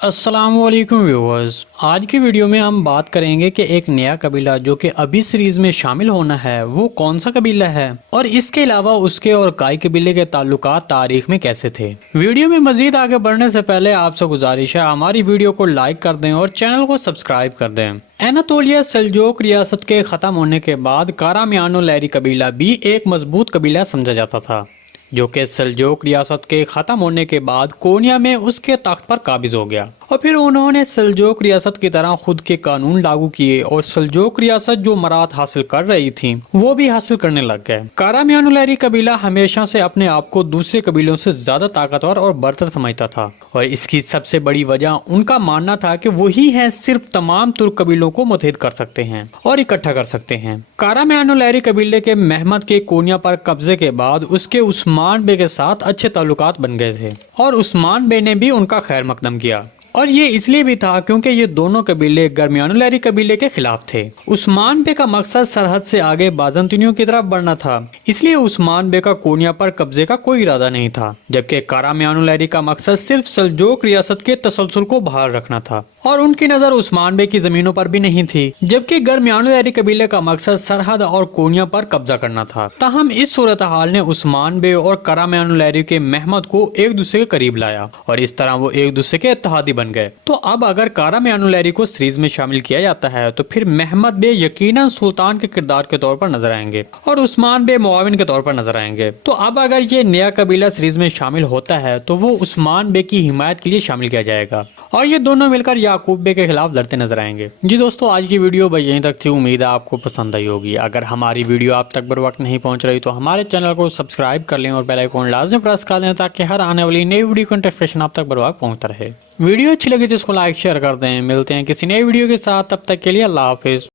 السلام علیکم ویورز، آج کی ویڈیو میں ہم بات کریں گے کہ ایک نیا قبیلہ جو کہ ابھی سیریز میں شامل ہونا ہے وہ کون سا قبیلہ ہے، اور اس کے علاوہ اس کے اور کائی قبیلے کے تعلقات تاریخ میں کیسے تھے۔ ویڈیو میں مزید آگے بڑھنے سے پہلے آپ سے گزارش ہے ہماری ویڈیو کو لائک کر دیں اور چینل کو سبسکرائب کر دیں۔ اناتولیا سلجوق ریاست کے ختم ہونے کے بعد کارامانو لیری قبیلہ بھی ایک مضبوط قبیلہ سمجھا جاتا تھا، جو کہ سلجوق ریاست کے ختم ہونے کے بعد کونیا میں اس کے تخت پر قابض ہو گیا، اور پھر انہوں نے سلجوق ریاست کی طرح خود کے قانون لاگو کیے اور سلجوق ریاست جو مراد حاصل کر رہی تھی وہ بھی حاصل کرنے لگ گئے۔ کارامانو لیری قبیلہ ہمیشہ سے اپنے آپ کو دوسرے قبیلوں سے زیادہ طاقتور اور برتر سمجھتا تھا، اور اس کی سب سے بڑی وجہ ان کا ماننا تھا کہ وہی ہیں صرف تمام ترک قبیلوں کو متحد کر سکتے ہیں اور اکٹھا کر سکتے ہیں۔ کارامانو لیری قبیلے کے محمد کے کونیا پر قبضے کے بعد اس کے عثمان بے کے ساتھ اچھے تعلقات بن گئے تھے، اور عثمان بے نے بھی ان کا خیر مقدم کیا، اور یہ اس لیے بھی تھا کیونکہ یہ دونوں قبیلے گرمیانو لیری قبیلے کے خلاف تھے۔ عثمان بے کا مقصد سرحد سے آگے بازنطینیوں کی طرف بڑھنا تھا، اس لیے عثمان بے کا کونیا پر قبضے کا کوئی ارادہ نہیں تھا، جبکہ کارامانو لیری کا مقصد صرف سلجوق ریاست کے تسلسل کو بحال رکھنا تھا، اور ان کی نظر عثمان بے کی زمینوں پر بھی نہیں تھی، جبکہ گرمیانو لیری قبیلے کا مقصد سرحد اور کونیا پر قبضہ کرنا تھا۔ تاہم اس صورتحال نے عثمان بے اور کارامانو لیری کے محمد کو ایک دوسرے کے قریب لایا، اور اس طرح وہ ایک دوسرے کے اتحادی بن گئے۔ تو اب اگر کارامانو لیری کو سیریز میں شامل کیا جاتا ہے تو پھر محمد بے یقیناً سلطان کے کردار کے طور پر نظر آئیں گے، اور عثمان بے معاون کے طور پر نظر آئیں گے۔ تو اب اگر یہ نیا قبیلہ سیریز میں شامل ہوتا ہے تو وہ عثمان بے کی حمایت کے لیے شامل کیا جائے گا، اور یہ دونوں مل کر یعقوب بے کے خلاف لڑتے نظر آئیں گے۔ جی دوستو، آج کی ویڈیو بس یہیں تک تھی، امید ہے آپ کو پسند آئی ہوگی۔ اگر ہماری ویڈیو آپ تک بر وقت نہیں پہنچ رہی تو ہمارے چینل کو سبسکرائب کر لیں اور بیل آئیکن لازم پریس کر دیں تاکہ ہر آنے والی نئی ویڈیو کا نوٹیفیکیشن آپ تک بر وقت پہنچتا رہے۔ ویڈیو اچھی لگی تو اس کو لائک شیئر کر دیں۔ ملتے ہیں کسی نئی ویڈیو کے ساتھ، تب تک کے لیے اللہ حافظ۔